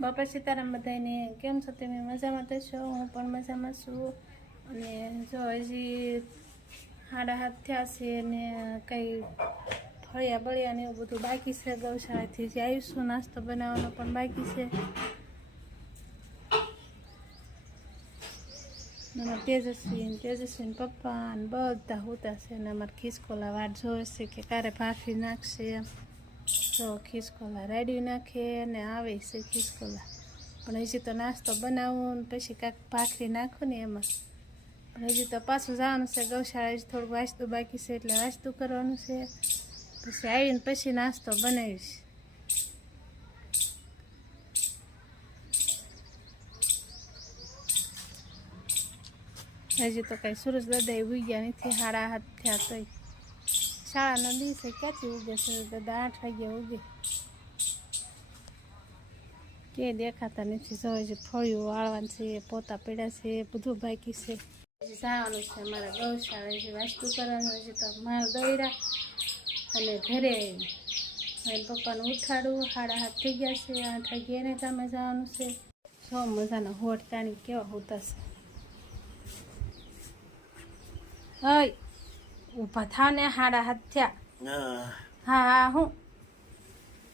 બાપા સીતારામ બધાને કેમ છો? તમે મજામાં તો છો? હું પણ મજામાં છું. અને જો હજી 7:30 થયા છે ને કંઈ ફળિયા બળિયા ને એવું બધું બાકી છે. ગૌશાળાથી જે આવીશું નાસ્તો બનાવવાનો પણ બાકી છે. અમારા તેજસ્વી પપ્પા ને બધા હોતા છે ને અમારે ખિસકોલા વાટ જોવે છે કે કારે ભાખરી નાખશે એમ. તો ખિસકોલા રેડી નાખે ને આવે છે ખિસકોલા, પણ હજી તો નાસ્તો બનાવું ને પછી કાંઈક ભાખરી નાખું ને એમાં. પણ હજી તો પાછું જવાનું છે ગૌશાળા, હજી થોડુંક વાંચતું બાકી છે એટલે વાંચતું કરવાનું છે. પછી આવીને પછી નાસ્તો બનાવીશ. હજી તો કાંઈ સૂરજ દાદા ઉગ્યા નથી, 7:30 થયા તોય. શાળાનો દિવસે ક્યાંથી ઉગે સૂરજ દાદા? 8 વાગ્યા ઉગે કે દેખાતા નથી. જો હજી ફળિયું વાળવાનું છે, પોતા પડ્યા છે, બધું બાકી છે. હજી જવાનું છે અમારા ગૌશાળા, હજી વાસ્તુ કરવાનું. હજી તો માલ દોર્યા અને ઘરે આવી અને પપ્પાને ઉઠાડવું. 7:30 થઈ ગયા છે, 8 વાગે એને કામે જવાનું છે. સો મજાના હોટ તાણી કેવા હોતા છે. હઈ ઊભા થાવ ને, 7:30 થયા. હા હું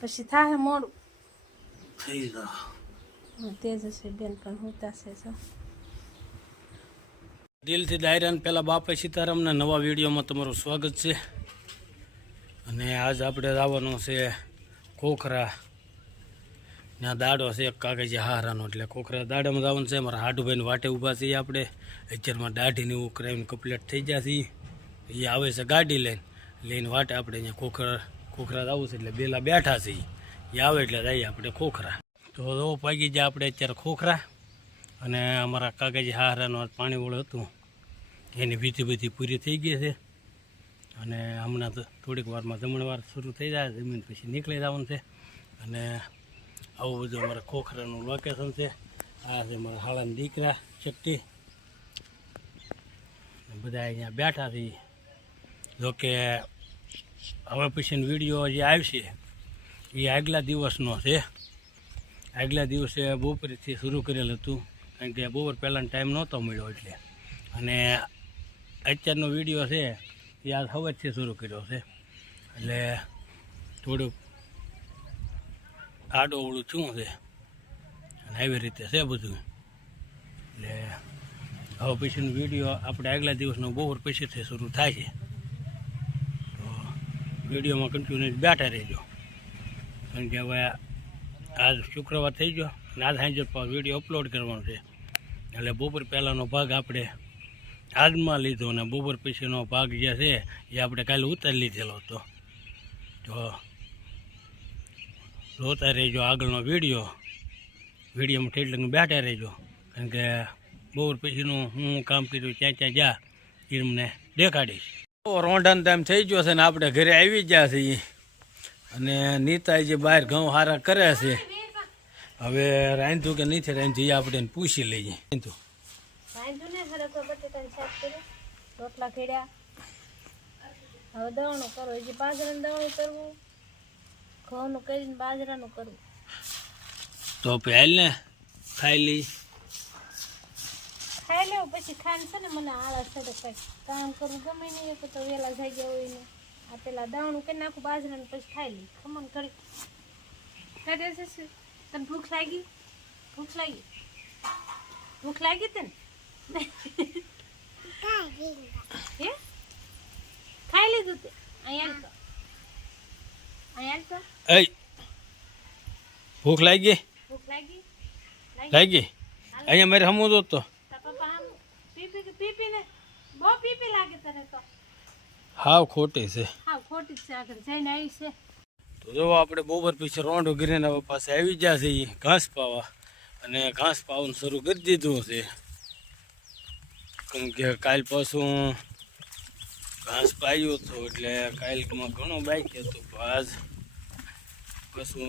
પછી થાય મોડું તેજસ્વી બેન પણ હોતા છે. જો દિલથી ડાયરાન પહેલાં બાપા સીતારામના નવા વિડીયોમાં તમારું સ્વાગત છે. અને આજ આપણે આવવાનું છે ખોખરા. ત્યાં દાડો છે એક કાગળિયા હારાનો, એટલે ખોખરા દાડામાં જવાનું છે. મારા હાડુભાઈને વાટે ઊભા છીએ આપણે. અત્યારમાં દાઢીને એવું કરાવીને કમ્પ્લીટ થઈ ગયા છીએ. એ આવે છે ગાડી લઈને વાટે. આપણે અહીંયા ખોખરા જવું છે એટલે બેલા બેઠા છીએ. એ આવે એટલે જઈએ આપણે ખોખરા. તો પાગી જાય આપણે અત્યારે ખોખરા. અને અમારા કાગળિયા હારાનો પાણી વળો હતું એની વિધિ બધી પૂરી થઈ ગઈ છે. અને હમણાં તો થોડીક વારમાં જમણવાર શરૂ થઈ જાય, જમીન પછી નીકળી જવાનું છે. અને આવું બધું અમારા ખોખરાનું લોકેશન છે. આ છે મારા હાળાના દીકરા ચટ્ટી, બધા અહીંયા બેઠા છીએ. જોકે હવે પછીનો વિડીયો જે આવશે એ આગલા દિવસનો છે. આગલા દિવસે બપોરથી શરૂ કરેલ હતું, કારણ કે બપોર પહેલાંનો ટાઈમ નહોતો મળ્યો એટલે. અને અત્યારનો વિડીયો છે એ આજ સવારથી શરૂ કર્યો છે, એટલે થોડુંક આડોવળું શું છે અને આવી રીતે છે બધું. એટલે હવે પછીનો વિડીયો આપણે આગલા દિવસનો બપોર પછીથી શરૂ થાય છે. તો વિડીયોમાં કન્ટિન્યુ બેઠા રહેજો, કારણ કે હવે આજ શુક્રવાર થઈ ગયો અને આજ સાંજે વિડીયો અપલોડ કરવાનો છે. એટલે બપોર પહેલાંનો ભાગ આપણે આજમાં લીધો અને બપોર પછીનો ભાગ જે છે એ આપણે કાલે ઉતારી લીધેલો હતો. તો જોતા રહેજો આગળનો વિડીયોમાં ઠેઠ બેઠા રહેજો, કારણ કે બપોર પછીનું હું કામ કર્યું ક્યાં જા એ મને દેખાડીશ. રોંઢાનો ટાઈમ થઈ ગયો છે ને આપણે ઘરે આવી ગયા છીએ. અને નીતાજી બહાર ઘઉં હારા કરે છે. હવે રાંધ્યું કે નથી રાંધ્યું એ આપણે પૂછી લઈએ. રોટલા ખેડ્યા, હવે દવણું કરવું. હજી બાજરાનું દવણું કરવું, ઘઉંનું કરીને બાજરાનું કરવું. તો પહેલ ને ખાઈ લઈ, ખાઈ લેવું. પછી ખાંડ છે ને મને આળસ છે તો કઈ કામ કરવું ગમે નહીં, તો વહેલા જઈ ગયા હોય ને. આ પેલા દવણું કરી નાખું બાજરાનું, પછી ખાઈ લઈ. ખમણ કરી ખાઈ દેશે. તને ભૂખ લાગી? ભૂખ લાગી તને? હે ખાઈ લીધું તે? અહીંયા ભૂખ લાગી? લાગી? અહીંયા મારે સમજો તો પીપી ને બહુ પીપી લાગે તને તો. હાવ ખોટી છે, ખોટી છે. આગળ જઈને આવી છે. તો જો આપણે બપોર પછી રોંઢો ગીરીને હવે પાસે આવી ગયા છે ઘાસ પાવા. અને ઘાસ પાવાનું શરૂ કરી દીધું છે, કેમ કે કાલ પાછું ઘાસ પાયું હતું એટલે કાલમાં ઘણું બાકી હતું. આજ પાછું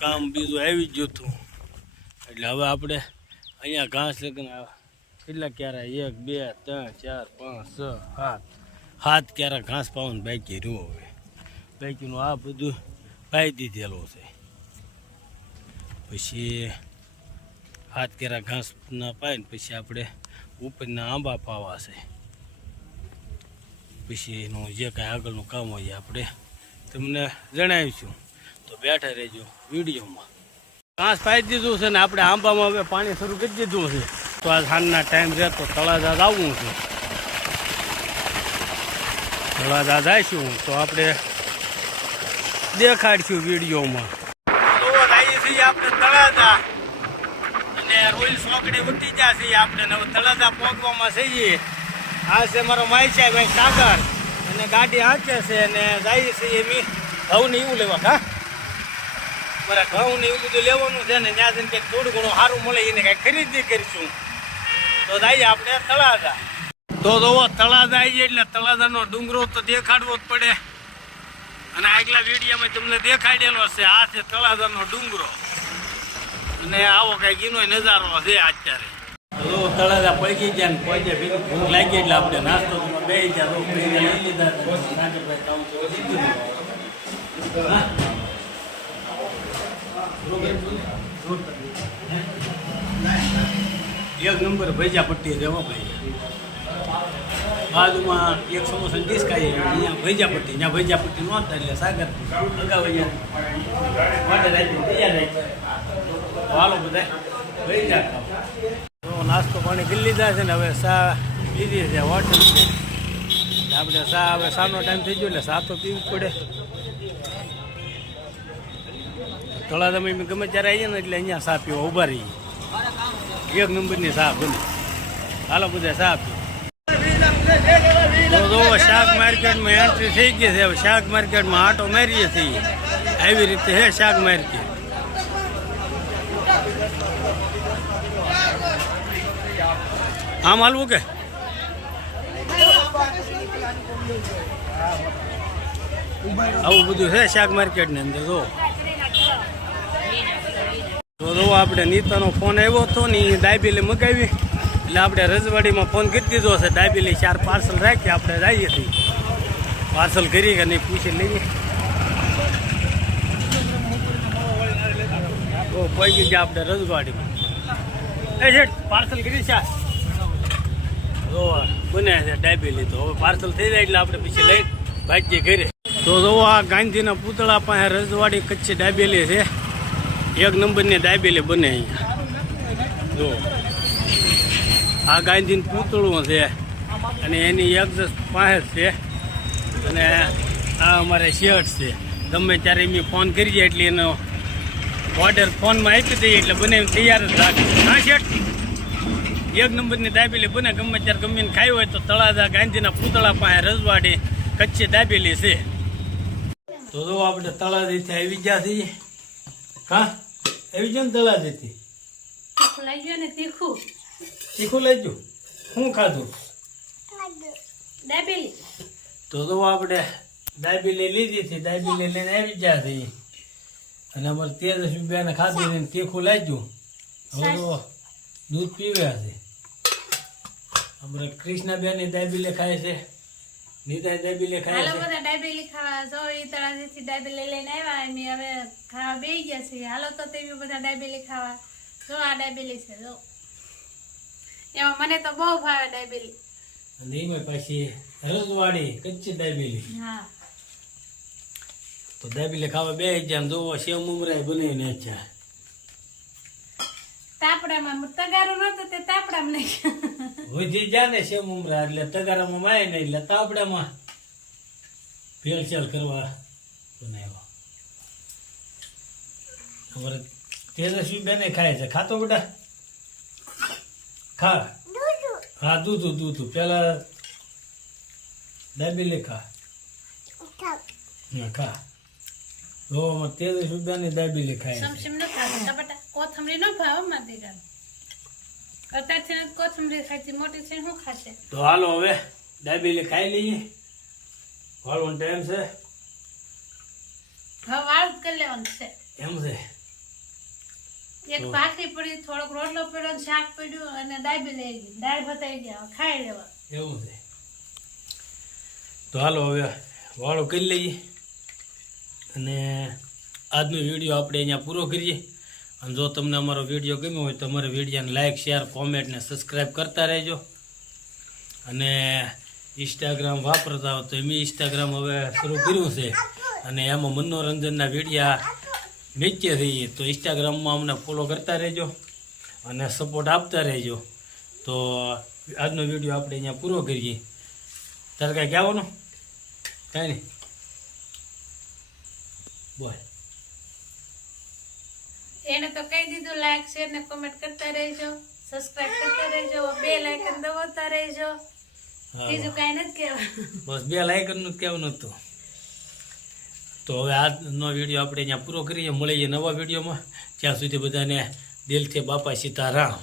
કામ બીજું આવી ગયું હતું, એટલે હવે આપણે અહીંયા ઘાસ લગન કેટલા ક્યારા 1 2 3 4 5 6 7 ક્યારા ઘાસ પાવાનું બાકી રહ્યું. હવે બાકીનું આ બધું પાઈ દીધેલું છે. પછી હાથ કેરા ઘાસના પાઈને પછી આપણે ઉપરના આંબા પાવા છે. પછી એનું જે કાંઈ આગળનું કામ હોય આપણે તમને જણાવીશું. તો બેઠા રહેજો વિડીયોમાં. ઘાસ પાઈ દીધું છે ને આપણે આંબામાં હવે પાણી શરૂ કરી દીધું છે. તો આ સાંજના ટાઈમ રહે તો તળાજા આવવું છે. તળાજા જઈશું તો આપણે દેખાડશું વિડીયોમાં. તો જઈએ છીએ આપણે તળાજા અને રોયલ સોકડી ઉઠી ગયા છીએ આપણે તળાજા પહોંચવામાં છીએ. આ છે મારો માઈસાઈ ભાઈ સાગર અને ગાડી હાંકે છે અને જઈએ છીએ એમ ઘઉં ને એવું લેવા. હા મારા ઘઉં ને એવું બધું લેવાનું છે ને ત્યાં જઈને કંઈક થોડું ઘણું સારું મળે એને કંઈક ખરીદી કરીશું. તો જઈએ આપણે તળાજા. તો જોવો તળાજા આવી એટલે તળાજાનો ડુંગરો તો દેખાડવો જ પડે અને આગલા વિડીયોમાં તમને દેખાડેલો છે. આ છે તળાજાનો ડુંગરો અને આવો કંઈક એનો નજારો છે અત્યારે. તો તળાજા પડી ગયા ને પહોંચે ભૂખ લાગી એટલે આપણે નાસ્તો બે ગયા લઈ લીધા. એક નંબર ભેજા પટ્ટી રહેવા ભાઈ. બાજુમાં એક સમોસા ડીશ ખાઈએ અહીંયા ભેજા પટ્ટી, ત્યાં ભેજા પટ્ટી નહોતા એટલે સાગર અગાઉ હાલો બધા ભેજા ખાવા. તો નાસ્તો પાણી કરી લીધા છે ને હવે ચા લીધી છે હોટલ છે આપણે. ચા હવે શાનો ટાઈમ થઈ ગયો એટલે ચા તો પીવું પડે. તળાજામાં ગમે ત્યારે આવીએ ને એટલે અહીંયા ચા પીવા ઊભા રહીએ. એક નંબરની ચા બને. હાલો બધા ચા પીએ. તો શાક માર્કેટમાં એન્ટ્રી થઈ ગઈ છે. હવે શાક માર્કેટમાં આટો મારીએ છીએ. આવી રીતે છે શાક માર્કેટ. આમ હાલવું કે આવું બધું છે શાક માર્કેટની અંદર. તો આપણે નીતાનો ફોન આવ્યો હતો ને એ દાબેલી મગાવી એટલે આપણે રજવાડીમાં ફોન કરી દીધો છે. દાબેલી 4 પાર્સલ રાખી આપણે જઈએ છીએ. પાર્સલ કરી કે નહીં પૂછી લઈએ. તો પહોંચી ગયા આપણે રજવાડીમાં. એ છે પાર્સલ કરી છે બને છે દાબેલી. તો હવે પાર્સલ થઈ જાય એટલે આપણે પછી લઈ ભાગીએ ઘરે. તો જો આ ગાંધીના પૂતળા પાસે રજવાડી કચ્છી દાબેલી છે. એક નંબરની દાબેલી બને અહીંયા. જો આ ગાંધીનું પૂતળું છે અને એની એક્ઝેસ પાસે છે અને આ અમારે શર્ટ છે. ગમે ત્યારે એમ ફોન કરીએ એટલે એનો ઓર્ડર ફોનમાં આપી દઈએ એટલે બને તૈયાર જ રાખે. હા શર્ટ એક નંબરની દાબેલી બને. ગમે ત્યારે ગમે ખાઈ હોય તો તળાજા ગાંધીના પૂતળા પાસે રજવાડી કચ્છી દાબેલી છે. તો જો આપણે તળાજાથી આવી ગયા છીએ. હા આવી ગયો ને તળાજાથી. તીખું લઈ ગયો ને તીખું લઈ ગયું. શું ખાધું? દાબેલી. તો આપણે દાબેલી લીધી હતી. દાબેલી લઈને આવી ગયા છીએ અને અમારે તેજસ્વી બેન ખાધું ને તીખું લાગ્યું. હવે તો દૂધ પીવ્યા છે. અમારે કૃષ્ણાબેન દાબેલી ખાય છે. નીતા દાબેલી ખાય છે. બધા દાબેલી ખાવા જો એ તળાજાથી દાબેલી લઈને આવ્યા એમ હવે ખાવા બેસી ગયા છે. હાલો તો તેવી બધા દાબેલી ખાવા. જો આ દાબેલી છે જો એમાં મને તો બહુ ભાવે દાબેલી. અને એમાં પછી રજવાડી કચ્છી દાબેલી. હા તો દાબેલી ખાવા બે ગયા. જોવો સેવ મમરા બનાવીને છે. તાપડામાં તગારું નતું તે તાપડામાં નહીં વધી જા ને સેવ મમરા એટલે તગારામાં માય નહીં એટલે તાપડામાં ભેળસેળ કરવા બનાવ્યા. અમારે તેજસ્વી બેને ખાય છે. ખાતો બેટા ખા. હા દૂધું પેલા દાબેલી ખા. હા ખા. તો અમારે તેજસ્વી બેને દાબેલી ખાય છે. સમસમ ન ખાવે ટપટા કોથમરી ન ભાવ માં દીકરા અત્યારથી કોથમરી ખાતી મોટી છે શું ખાશે. તો હાલો હવે દાબેલી ખાઈ લઈએ. વાળવાનો ટાઈમ છે. હવે વાળ કરી લેવાનું છે. એમ છે. એક ભાખરી પડી, થોડોક રોટલો પડ્યો, શાક પડ્યું અને દાબેલી આવી ગઈ. દાળ ભાત આવી ગયા. ખાઈ લેવા એવું છે. તો હાલો હવે વાળો કરી લઈએ અને આજનો વિડીયો આપણે અહીંયા પૂરો કરીએ. અને જો તમને અમારો વિડીયો ગમ્યો હોય તો અમારા વિડીયોને લાઇક શેર કોમેન્ટ ને સબસ્ક્રાઈબ કરતા રહેજો. અને ઇન્સ્ટાગ્રામ વાપરતા હો તો મેં ઇન્સ્ટાગ્રામ હવે શરૂ કર્યું છે અને એમાં મનોરંજનના વિડીયા વેચીએ છીએ. તો ઇન્સ્ટાગ્રામમાં અમને ફોલો કરતા રહેજો અને સપોર્ટ આપતા રહેજો. તો આજનો વિડીયો આપણે અહીંયા પૂરો કરીએ. તારે કાંઈ કહેવાનું? કાંઈ નહીં, બોલ. એને તો કહી દીધું, લાઈક શેર ને કોમેન્ટ કરતા રહેજો, સબસ્ક્રાઇબ કરતા રહેજો, બેલ આઇકન દબાવતા રહેજો. બીજું કાંઈ નથી કહેવાનું. બસ બેલ આઇકનનું કહેવાનું હતું. તો હવે આજનો વિડીયો આપણે અહીંયા પૂરો કરીએ. મળીએ નવા વિડીયોમાં. ત્યાં સુધી બધાને દિલથી બાપા સીતારામ.